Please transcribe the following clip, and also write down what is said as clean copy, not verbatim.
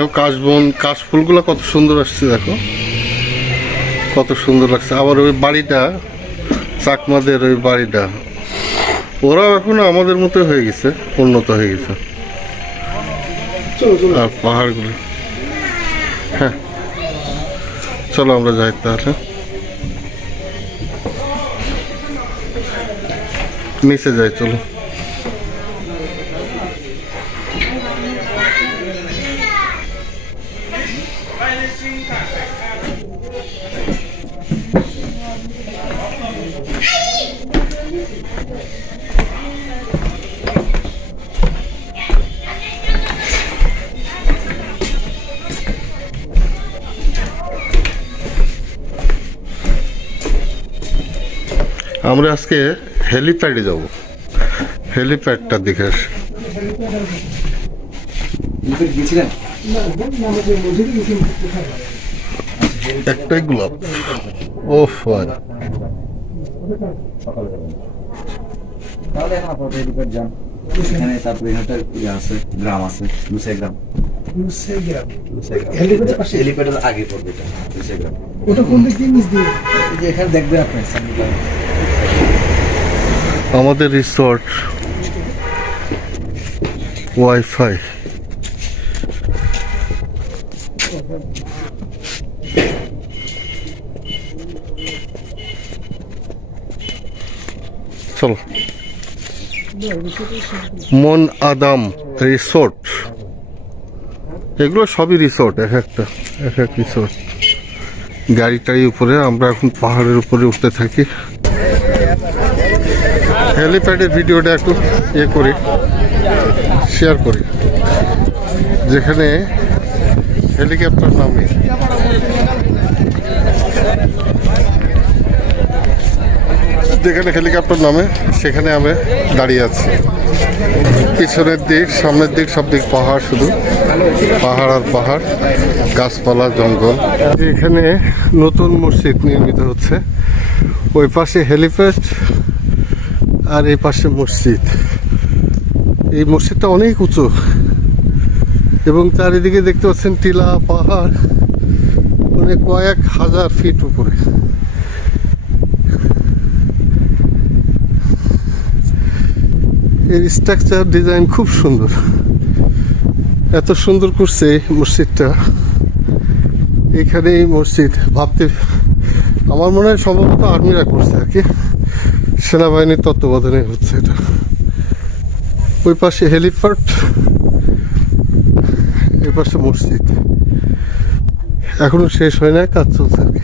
দেখো কাশফুলগুলো কত সুন্দর আসছে, দেখো কত সুন্দর লাগছে। আবার ওই বাড়িটা, চাকমাদের ওই বাড়িটা, ওরাও এখন আমাদের মতো হয়ে গেছে, উন্নত হয়ে গেছে। আর পাহাড়গুলো, হ্যাঁ চলো আমরা যাই তাহলে, নিচে যাই চলো। আমরা আজকে হেলিপ্যাডে যাব, হেলিপ্যাডটা দেখে আসি। একটাই গোলাপ, ও গ্রাম আছে, গ্রাম হেলিপ্যাডের আগে পড়বে এটা, গ্রাম। ওটা কোন দিক দিয়ে এখানে দেখবেন আপনি আমাদের রিসর্ট ওয়াইফাই। চলো, মন আদম রিসোর্ট, এগুলো সবই রিসোর্ট, এক এক রিসোর্ট। গাড়িটাই উপরে, আমরা এখন পাহাড়ের উপরে উঠতে থাকি। হেলিপ্যাডের ভিডিওটা একটু করি, শেয়ার করি, যেখানে হেলিকপ্টার নামে। যেখানে হেলিকপ্টার নামে সেখানে আমি দাঁড়িয়ে আছি। পিছনের দিক, সামনের দিক, সব দিক পাহাড়, শুধু পাহাড় আর পাহাড়, গাছপালা, জঙ্গল। এখানে নতুন মসজিদ নির্মিত হচ্ছে, ওই পাশে হেলিপ্যাড আর এই পাশে মসজিদ। এই মসজিদটা অনেক উঁচু এবং চারিদিকে দেখতে পাচ্ছেন টিলা, পাহাড়, মানে কয়েক হাজার ফিট উপরে। এর স্ট্রাকচার ডিজাইন খুব সুন্দর, এত সুন্দর করছে এই মসজিদটা। এখানে এই মসজিদ ভাবতে আমার মনে হয় সম্ভবত আর্মিরা করছে আর কি, সেনাবাহিনীর তত্ত্বাবধানে হচ্ছে এটা। ওই পাশে হেলিপ্যাড, এই পাশে মসজিদ, এখনো শেষ হয় না, কাজ চলছে আর কি।